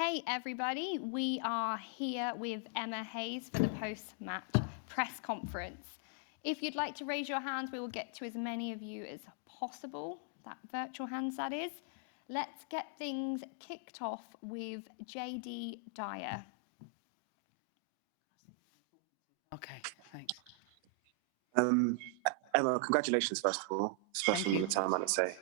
Hey everybody, we are here with Emma Hayes for the post-match press conference. If you'd like to raise your hands, we will get to as many of you as possible, that virtual hands that is. Let's get things kicked off with JD Dyer. Okay, thanks. Emma, congratulations first of all, especially on the time, I'd say.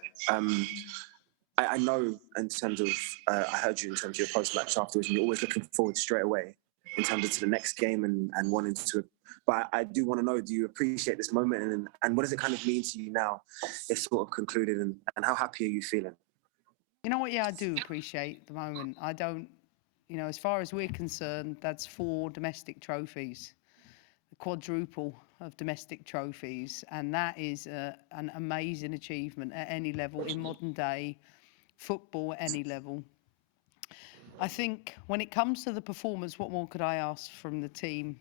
I know in terms of, I heard you in terms of your post-match afterwards, and you're always looking forward straight away in terms of to the next game and wanting to, but I do want to know, do you appreciate this moment and what does it kind of mean to you now? It's sort of concluded and how happy are you feeling? You know what, yeah, I do appreciate the moment. I don't, as far as we're concerned, that's 4 domestic trophies, the quadruple of domestic trophies, and that is an amazing achievement at any level in modern day football at any level. I think when it comes to the performance, what more could I ask from the team,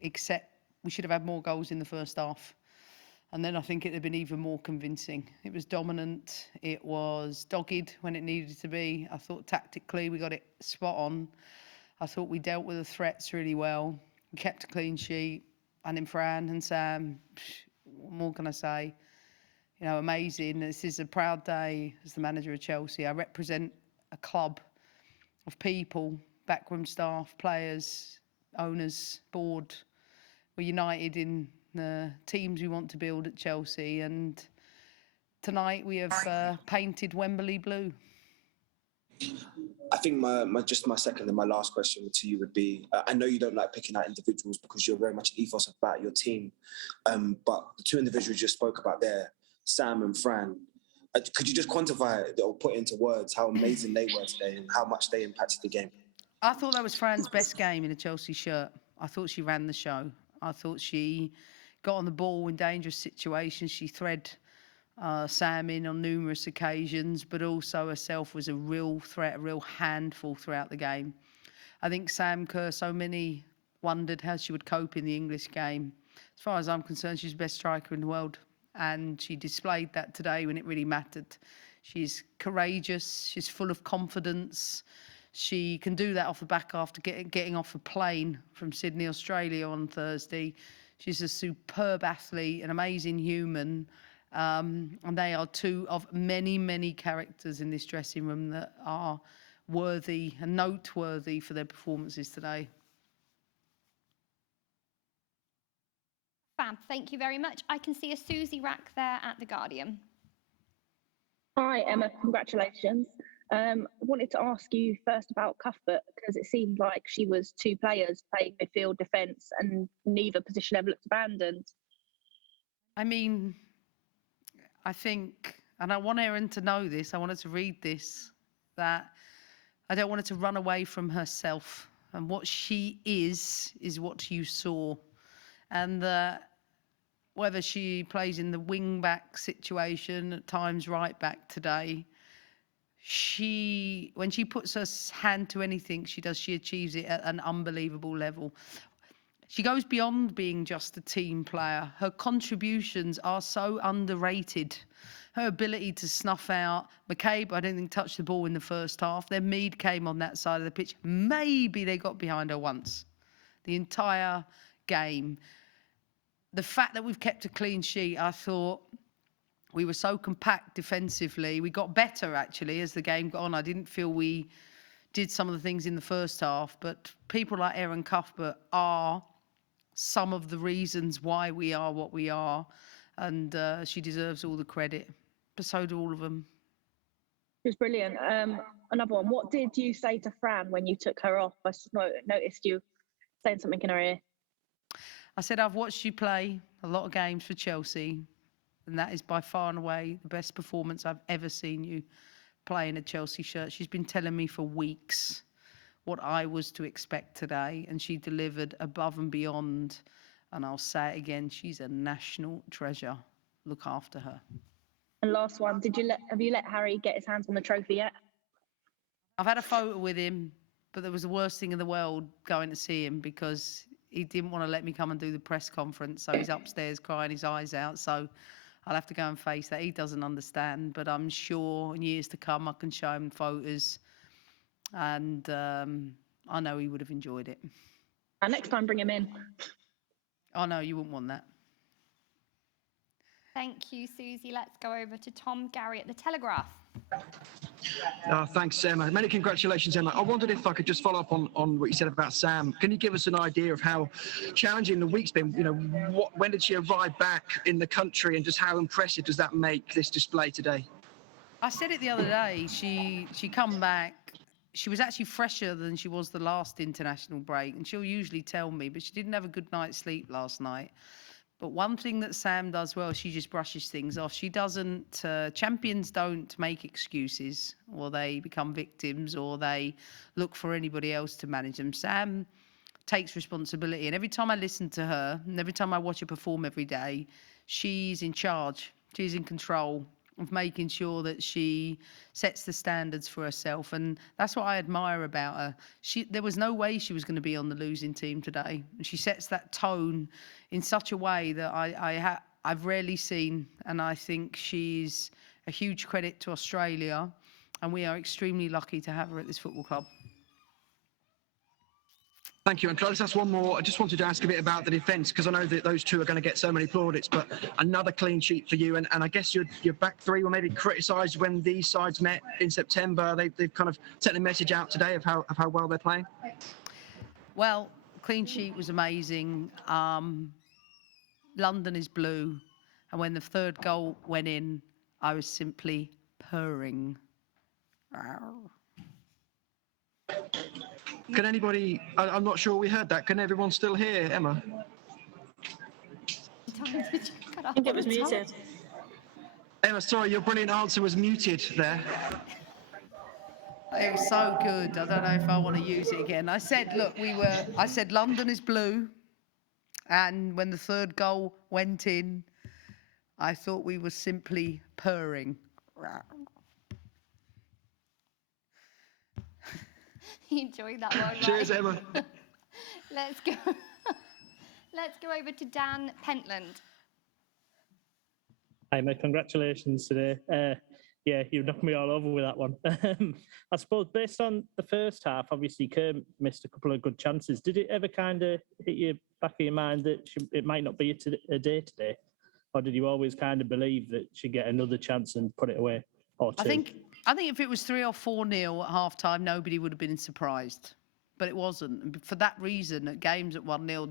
except we should have had more goals in the first half. And then I think it'd have been even more convincing. It was dominant. It was dogged when it needed to be. I thought tactically we got it spot on. I thought we dealt with the threats really well. We kept a clean sheet. And then Fran and Sam, what more can I say? Amazing. This is a proud day as the manager of Chelsea. I represent a club of people, backroom staff, players, owners, board. We're united in the teams we want to build at Chelsea, and tonight we have painted Wembley blue. I think my second and my last question to you would be, I know you don't like picking out individuals because you're very much an ethos about your team, but the 2 individuals you just spoke about there, Sam and Fran, could you just quantify it or put into words how amazing they were today and how much they impacted the game? I thought that was Fran's best game in a Chelsea shirt. I thought she ran the show. I thought she got on the ball in dangerous situations. She thread Sam in on numerous occasions, but also herself was a real threat, a real handful throughout the game. I think Sam Kerr, so many wondered how she would cope in the English game. As far as I'm concerned, she's the best striker in the world, and she displayed that today when it really mattered. She's courageous, she's full of confidence. She can do that off the back after getting off a plane from Sydney, Australia on Thursday. She's a superb athlete, an amazing human. And they are 2 of many, many characters in this dressing room that are worthy and noteworthy for their performances today. Fab, thank you very much. I can see a Susie Rack there at The Guardian. Hi, Emma. Congratulations. Wanted to ask you first about Cuthbert, because it seemed like she was 2 players playing midfield, defence, and neither position ever looked abandoned. I mean, I think, and I want Erin to know this, I wanted to read this, that I don't want her to run away from herself. And what she is what you saw. And whether she plays in the wing back situation, at times right back today, when she puts her hand to anything she achieves it at an unbelievable level. She goes beyond being just a team player. Her contributions are so underrated. Her ability to snuff out McCabe, I don't think touched the ball in the first half. Then Mead came on that side of the pitch. Maybe they got behind her once. The entire game. The fact that we've kept a clean sheet, I thought we were so compact defensively. We got better, actually, as the game got on. I didn't feel we did some of the things in the first half, but people like Erin Cuthbert are some of the reasons why we are what we are, and she deserves all the credit, but so do all of them. It was brilliant. Another one. What did you say to Fran when you took her off? I noticed you saying something in her ear. I said, I've watched you play a lot of games for Chelsea, and that is by far and away the best performance I've ever seen you play in a Chelsea shirt. She's been telling me for weeks what I was to expect today, and she delivered above and beyond. And I'll say it again, she's a national treasure. Look after her. And last one, have you let Harry get his hands on the trophy yet? I've had a photo with him, but there was the worst thing in the world going to see him because he didn't want to let me come and do the press conference. So he's upstairs crying his eyes out. So I'll have to go and face that. He doesn't understand, but I'm sure in years to come I can show him photos and I know he would have enjoyed it. And next time, bring him in. Oh no, you wouldn't want that. Thank you, Susie. Let's go over to Tom Gary at the Telegraph. Thanks, Emma. Many congratulations, Emma. I wondered if I could just follow up on what you said about Sam. Can you give us an idea of how challenging the week's been? You know, when did she arrive back in the country, and just how impressive does that make this display today? I said it the other day. She come back. She was actually fresher than she was the last international break, and she'll usually tell me, but she didn't have a good night's sleep last night. But one thing that Sam does well, she just brushes things off. She doesn't, champions don't make excuses, or they become victims, or they look for anybody else to manage them. Sam takes responsibility. And every time I listen to her, and every time I watch her perform every day, she's in charge. She's in control of making sure that she sets the standards for herself. And that's what I admire about her. There was no way she was going to be on the losing team today. And she sets that tone in such a way that I've rarely seen. And I think she's a huge credit to Australia. And we are extremely lucky to have her at this football club. Thank you. And can I just ask one more? I just wanted to ask a bit about the defence, because I know that those two are going to get so many plaudits, but another clean sheet for you. And I guess your back three were maybe criticised when these sides met in September. They've kind of sent a message out today of how well they're playing. Well, clean sheet was amazing. London is blue. And when the third goal went in, I was simply purring. Can anybody, I'm not sure we heard that. Can everyone still hear Emma? I think it was muted. Emma, sorry, your brilliant answer was muted there. It was so good. I don't know if I want to use it again. I said, look, I said London is blue. And when the third goal went in, I thought we were simply purring. You enjoyed that one, Cheers, right? Emma. Let's go. Let's go over to Dan Pentland. Hi, Emma. Congratulations today. Yeah, you knocked me all over with that one. I suppose based on the first half, obviously Kerr missed a couple of good chances. Did it ever kind of hit you back of your mind that it might not be a day today? Or did you always kind of believe that she'd get another chance and put it away? Or two? I think if it was 3 or 4-0 at half time, nobody would have been surprised. But it wasn't. And for that reason, at games at 1-0,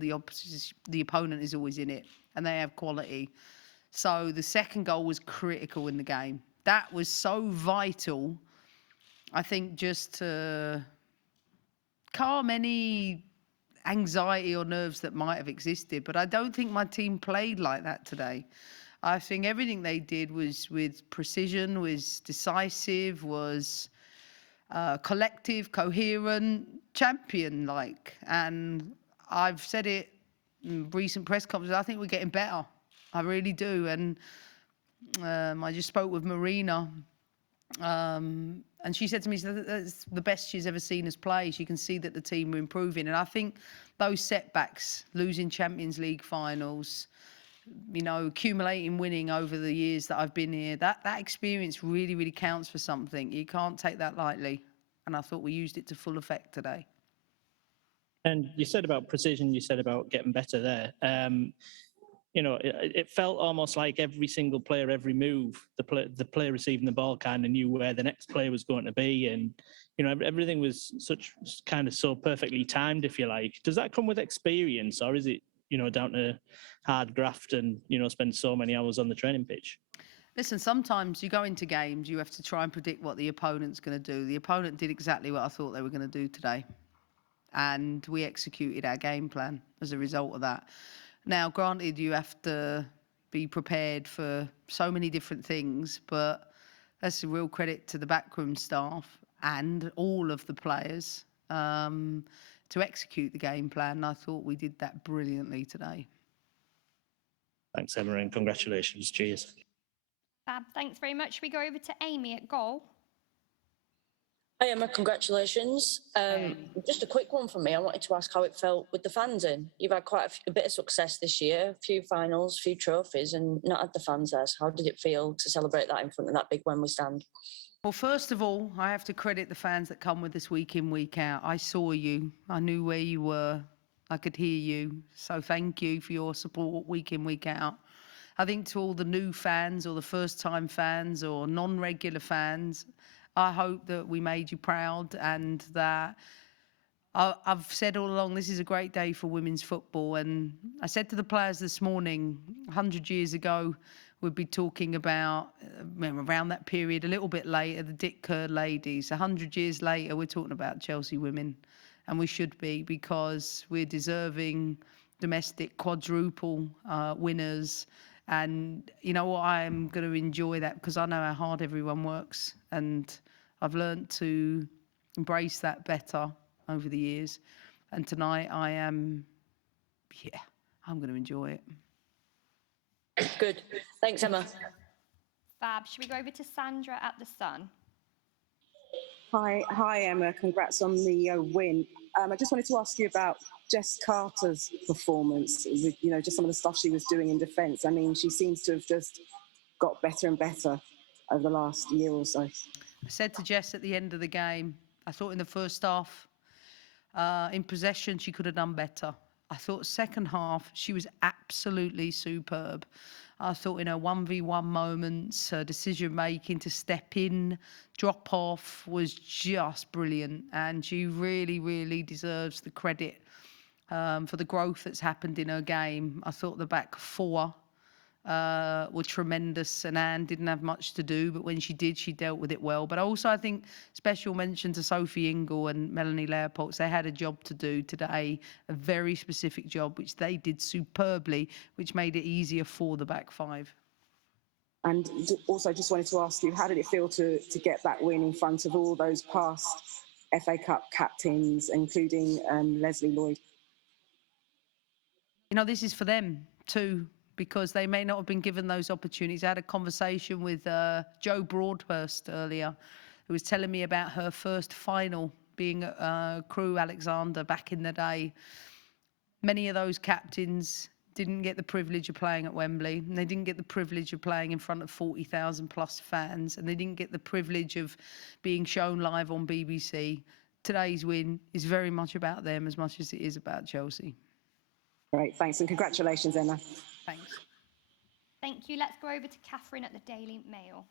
the opponent is always in it and they have quality. So the second goal was critical in the game. That was so vital, I think, just to calm any anxiety or nerves that might have existed. But I don't think my team played like that today. I think everything they did was with precision, was decisive, was collective, coherent, champion-like. And I've said it in recent press conferences, I think we're getting better. I really do. And I just spoke with Marina, and she said to me, that's the best she's ever seen us play. She can see that the team are improving. And I think those setbacks, losing Champions League finals, you know, accumulating winning over the years that I've been here, that experience really, really counts for something. You can't take that lightly. And I thought we used it to full effect today. And you said about precision, you said about getting better there. You know, it felt almost like every single player, every move, the player receiving the ball kind of knew where the next player was going to be. And, you know, everything was so perfectly timed, if you like. Does that come with experience, or is it, you know, down to hard graft and, you know, spend so many hours on the training pitch? Listen, sometimes you go into games, you have to try and predict what the opponent's going to do. The opponent did exactly what I thought they were going to do today. And we executed our game plan as a result of that. Now, granted, you have to be prepared for so many different things, but that's a real credit to the backroom staff and all of the players to execute the game plan. And I thought we did that brilliantly today. Thanks, Emma, and congratulations. Cheers. Fab, thanks very much. Should we go over to Amy at goal? Hi Emma, congratulations. Just a quick one from me. I wanted to ask how it felt with the fans in. You've had quite a bit of success this year, a few finals, a few trophies, and not had the fans there. So how did it feel to celebrate that in front of that big Wembley stand? Well, first of all, I have to credit the fans that come with us week in, week out. I saw you. I knew where you were. I could hear you. So thank you for your support week in, week out. I think to all the new fans or the first time fans or non-regular fans, I hope that we made you proud and that I've said all along, this is a great day for women's football. And I said to the players this morning, 100 years ago, we'd be talking about, around that period, a little bit later, the Dick Kerr ladies. 100 years later, we're talking about Chelsea women. And we should be, because we're deserving domestic quadruple winners. And you know what, I am going to enjoy that because I know how hard everyone works. And I've learned to embrace that better over the years. And tonight I'm going to enjoy it. Good. Thanks, Emma. Fab. Should we go over to Sandra at the Sun? Hi, Emma. Congrats on the win. I just wanted to ask you about Jess Carter's performance. With, just some of the stuff she was doing in defence. I mean, she seems to have just got better and better over the last year or so. I said to Jess at the end of the game, I thought in the first half, in possession, she could have done better. I thought second half, she was absolutely superb. I thought in her 1v1 moments, her decision making to step in, drop off was just brilliant. And she really, really deserves the credit for the growth that's happened in her game. I thought the back four were tremendous, and Anne didn't have much to do, but when she did, she dealt with it well. But also, I think special mention to Sophie Ingle and Melanie Leopold. They had a job to do today, a very specific job, which they did superbly, which made it easier for the back five. And also, just wanted to ask you, how did it feel to get that win in front of all those past FA Cup captains, including Leslie Lloyd? This is for them too, because they may not have been given those opportunities. I had a conversation with Jo Broadhurst earlier, who was telling me about her first final being Crewe Alexander back in the day. Many of those captains didn't get the privilege of playing at Wembley, and they didn't get the privilege of playing in front of 40,000 plus fans, and they didn't get the privilege of being shown live on BBC. Today's win is very much about them as much as it is about Chelsea. Great, thanks, and congratulations, Emma. Thanks. Thank you. Let's go over to Catherine at the Daily Mail.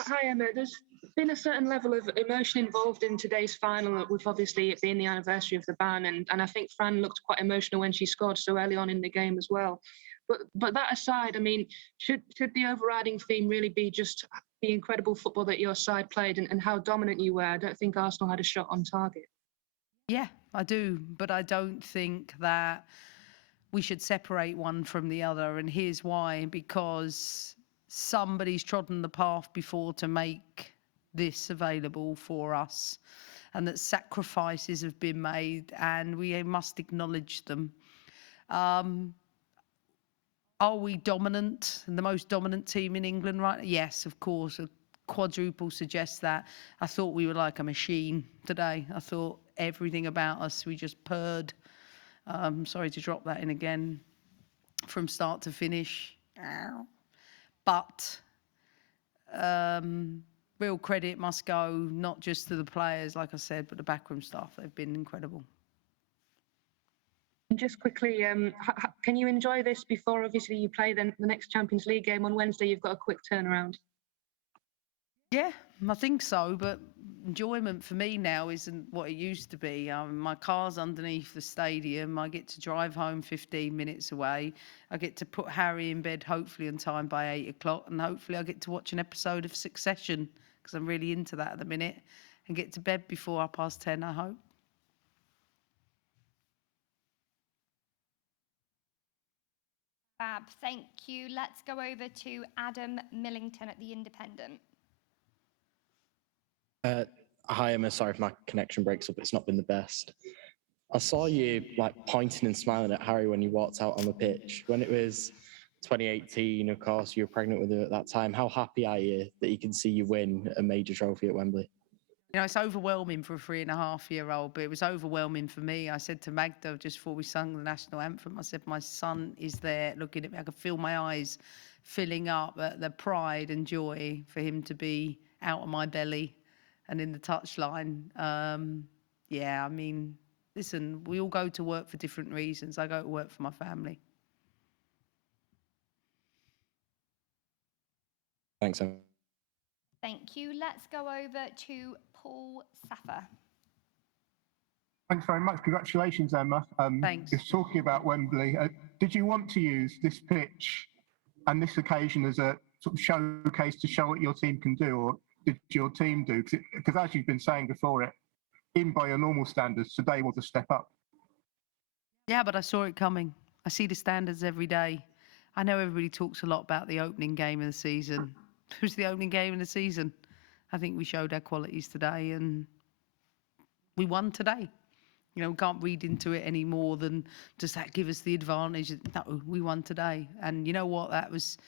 Hi, Emma. There's been a certain level of emotion involved in today's final, with obviously it being the anniversary of the ban, and I think Fran looked quite emotional when she scored so early on in the game as well. But that aside, I mean, should the overriding theme really be just the incredible football that your side played and how dominant you were? I don't think Arsenal had a shot on target. Yeah, I do, but I don't think that we should separate one from the other. And here's why: because somebody's trodden the path before to make this available for us, and that sacrifices have been made, and we must acknowledge them. Are we dominant and the most dominant team in England right now? Yes, of course. A quadruple suggests that. I thought we were like a machine today. I thought everything about us, we just purred. Sorry to drop that in again, from start to finish. But real credit must go not just to the players, like I said, but the backroom staff. They've been incredible. Just quickly, can you enjoy this before obviously you play the next Champions League game on Wednesday? You've got a quick turnaround. Yeah, I think so, but enjoyment for me now isn't what it used to be. My car's underneath the stadium. I get to drive home 15 minutes away. I get to put Harry in bed, hopefully on time by 8 o'clock, and hopefully I get to watch an episode of Succession, because I'm really into that at the minute, and get to bed before 10:30, I hope. Fab, thank you. Let's go over to Adam Millington at The Independent. Hi, Emma. Sorry if my connection breaks up. It's not been the best. I saw you pointing and smiling at Harry when you walked out on the pitch. When it was 2018, of course, you were pregnant with her at that time. How happy are you that he can see you win a major trophy at Wembley? It's overwhelming for a 3.5-year-old, but it was overwhelming for me. I said to Magda just before we sung the national anthem, I said, my son is there looking at me. I could feel my eyes filling up, the pride and joy for him to be out of my belly and in the touchline. Yeah, I mean, listen, we all go to work for different reasons. I go to work for my family. Thanks, Emma. Thank you. Let's go over to Paul Saffer. Thanks very much. Congratulations, Emma. Thanks. Just talking about Wembley, did you want to use this pitch and this occasion as a sort of showcase to show what your team can do, or did your team do? Because as you've been saying before, even by your normal standards, today was a step up. Yeah, but I saw it coming. I see the standards every day. I know everybody talks a lot about the opening game of the season. It was the opening game of the season. I think we showed our qualities today and we won today. You know, we can't read into it any more than does that give us the advantage? No, we won today. And you know what? It's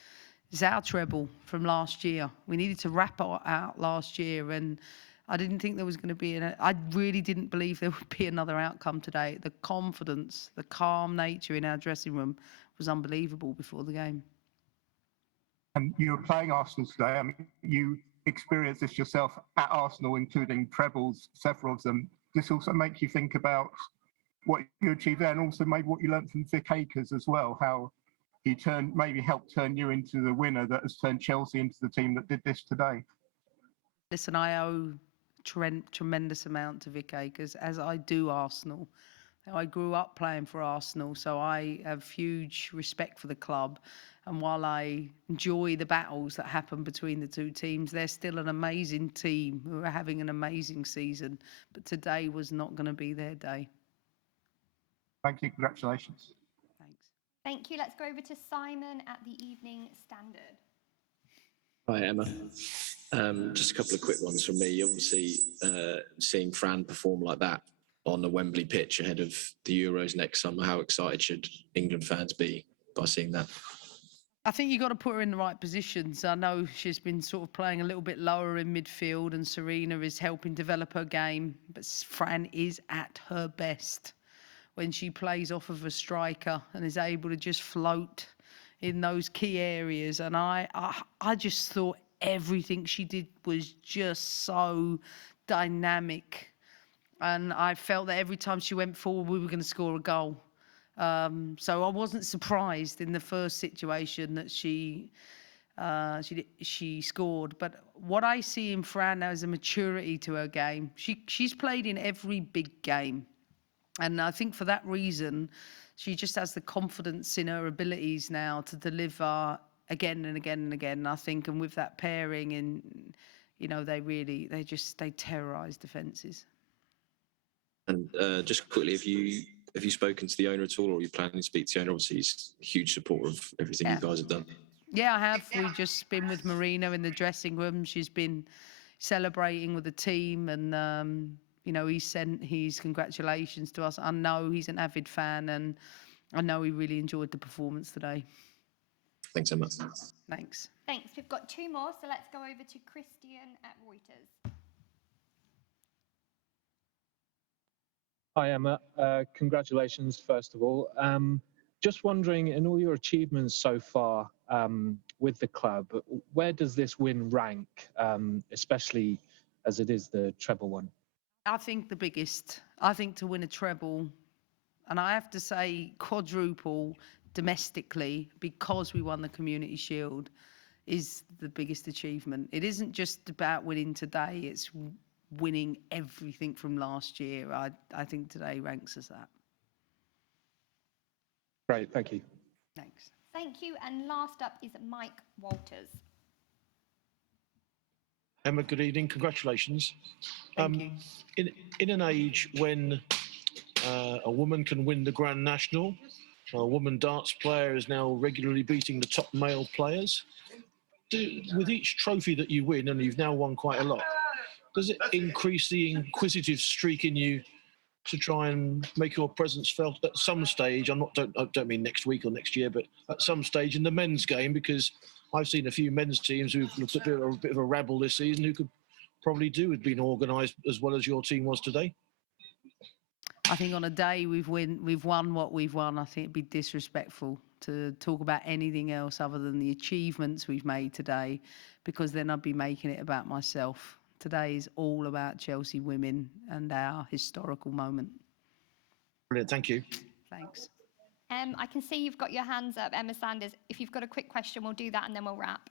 our treble from last year. We needed to wrap it out last year, and I didn't think there was going to be I really didn't believe there would be another outcome today. The confidence, the calm nature in our dressing room was unbelievable before the game. And you were playing Arsenal today. I mean, you experienced this yourself at Arsenal, including trebles, several of them. This also make you think about what you achieved there, and also maybe what you learned from Vic Akers as well, how he maybe helped turn you into the winner that has turned Chelsea into the team that did this today. Listen, I owe tremendous amount to Vic Akers, as I do Arsenal. I grew up playing for Arsenal, so I have huge respect for the club. And while I enjoy the battles that happen between the two teams, they're still an amazing team who are having an amazing season. But today was not going to be their day. Thank you. Congratulations. Thanks. Thank you. Let's go over to Simon at the Evening Standard. Hi, Emma. Just a couple of quick ones from me. Obviously, seeing Fran perform like that on the Wembley pitch ahead of the Euros next summer, how excited should England fans be by seeing that? I think you got to put her in the right positions. I know she's been sort of playing a little bit lower in midfield, and Serena is helping develop her game. But Fran is at her best when she plays off of a striker and is able to just float in those key areas. And I just thought everything she did was just so dynamic. And I felt that every time she went forward, we were going to score a goal. So I wasn't surprised in the first situation that she scored. But what I see in Fran now is a maturity to her game. She's played in every big game. And I think for that reason, she just has the confidence in her abilities now to deliver again and again and again. I think, and with that pairing, and you know, they terrorise defences. And just quickly, have you spoken to the owner at all, or are you planning to speak to the owner? Obviously, he's a huge supporter of everything you guys have done. Yeah, I have. We've just been with Marina in the dressing room. She's been celebrating with the team, and you know, he sent his congratulations to us. I know he's an avid fan, and I know he really enjoyed the performance today. Thanks so much. Thanks. Thanks. We've got two more, so let's go over to Christian at Reuters. Hi, Emma. Congratulations, first of all. Just wondering, in all your achievements so far with the club, where does this win rank, especially as it is the treble one? I think the biggest. I think to win a treble, and I have to say quadruple domestically, because we won the Community Shield, is the biggest achievement. It isn't just about winning today, it's winning everything from last year. I think today ranks as that. Great, thank you. Thanks. Thank you. And last up is Mike Walters. Emma, good evening. Congratulations. Thank you. In an age when a woman can win the Grand National, a woman darts player is now regularly beating the top male players. With each trophy that you win, and you've now won quite a lot, does it increase the inquisitive streak in you to try and make your presence felt at some stage? I don't mean next week or next year, but at some stage in the men's game, because I've seen a few men's teams who've looked a bit of a rabble this season who could probably do with being organised as well as your team was today. I think on a day we've won what we've won, I think it'd be disrespectful to talk about anything else other than the achievements we've made today, because then I'd be making it about myself. Today is all about Chelsea women and our historical moment. Brilliant, thank you. Thanks. I can see you've got your hands up, Emma Sanders. If you've got a quick question, we'll do that and then we'll wrap.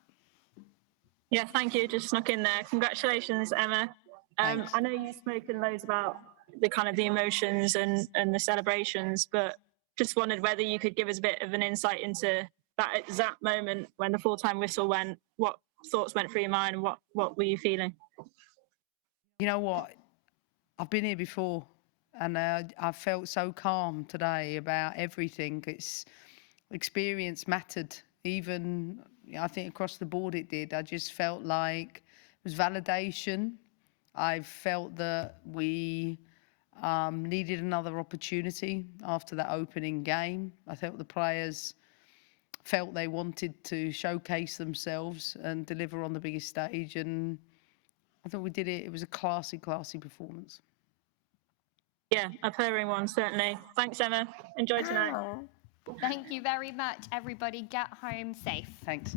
Yeah, thank you. Just snuck in there. Congratulations, Emma. I know you've spoken loads about the kind of the emotions and the celebrations, but just wondered whether you could give us a bit of an insight into that exact moment when the full-time whistle went. What thoughts went through your mind and what were you feeling? You know what? I've been here before, and I felt so calm today about everything. It's experience mattered. Even, I think across the board it did. I just felt like it was validation. I felt that we needed another opportunity after that opening game. I felt the players felt they wanted to showcase themselves and deliver on the biggest stage, and I thought we did it. It was a classy performance. Yeah, a purring one, certainly. Thanks, Emma. Enjoy tonight. Thank you very much, everybody. Get home safe. Thanks.